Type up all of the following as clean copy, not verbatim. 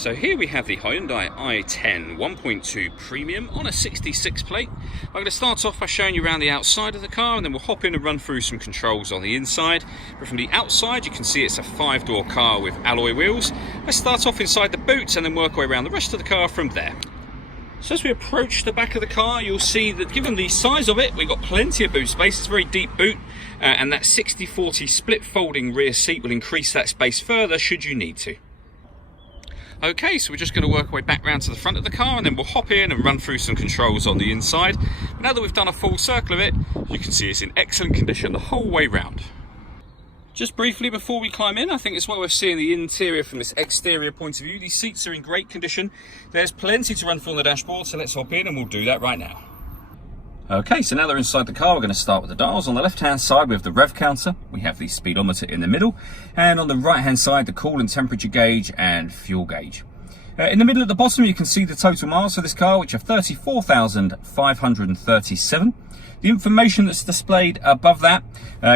So here we have the Hyundai i10 1.2 Premium on a 66 plate. I'm going to start off by showing you around the outside of the car, and then we'll hop in and run through some controls on the inside. But from the outside you can see it's a 5-door car with alloy wheels. Let's start off inside the boot and then work our way around the rest of the car from there. So as we approach the back of the car, you'll see that given the size of it, we've got plenty of boot space. It's a very deep boot, and that 60/40 split folding rear seat will increase that space further should you need to. Okay, so we're just going to work our way back round to the front of the car, and then we'll hop in and run through some controls on the inside. But now that we've done a full circle of it, you can see it's in excellent condition the whole way round. Just briefly before we climb in, I think it's well worth seeing the interior from this exterior point of view. These seats are in great condition. There's plenty to run through on the dashboard, so let's hop in and we'll do that right now. Okay, so now they're inside the car, we're going to start with the dials. On the left-hand side, we have the rev counter. We have the speedometer in the middle. And on the right-hand side, the coolant temperature gauge and fuel gauge. In the middle at the bottom, you can see the total miles for this car, which are 34,537. The information that's displayed above that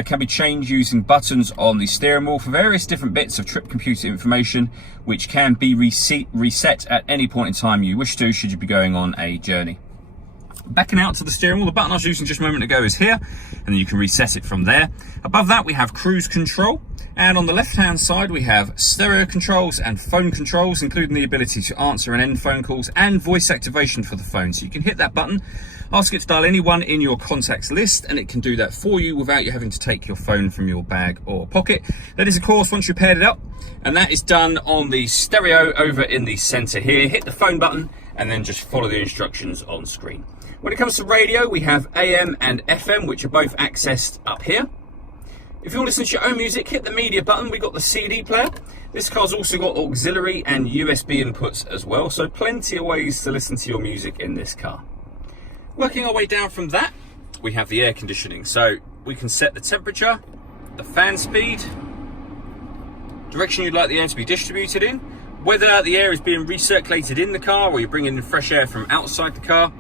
can be changed using buttons on the steering wheel for various different bits of trip computer information, which can be reset at any point in time you wish to, should you be going on a journey. Backing out to the steering wheel, the button I was using just a moment ago is here, and then you can reset it from there. Above that we have cruise control, and on the left hand side we have stereo controls and phone controls, including the ability to answer and end phone calls and voice activation for the phone. So you can hit that button, ask it to dial anyone in your contacts list, and it can do that for you without you having to take your phone from your bag or pocket. That is of course once you've paired it up, and that is done on the stereo over in the center here. Hit the phone button and then just follow the instructions on screen. When it comes to radio, we have AM and FM, which are both accessed up here. If you want to listen to your own music, hit the media button. We've got the CD player. This car's also got auxiliary and USB inputs as well, so plenty of ways to listen to your music in this car. Working our way down from that, we have the air conditioning. So we can set the temperature, the fan speed, direction you'd like the air to be distributed in, whether the air is being recirculated in the car or you're bringing in fresh air from outside the car,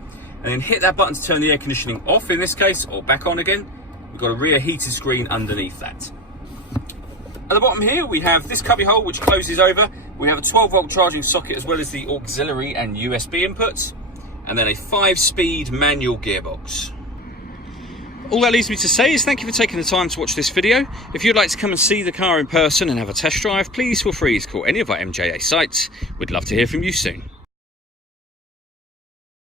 and then hit that button to turn the air conditioning off in this case, or back on again. We've got a rear heated screen underneath that. At the bottom here we have this cubby hole which closes over. We have a 12-volt charging socket as well as the auxiliary and USB inputs, and then a 5-speed manual gearbox. All that leaves me to say is thank you for taking the time to watch this video. If you'd like to come and see the car in person and have a test drive, please feel free to call any of our MJA sites. We'd love to hear from you soon.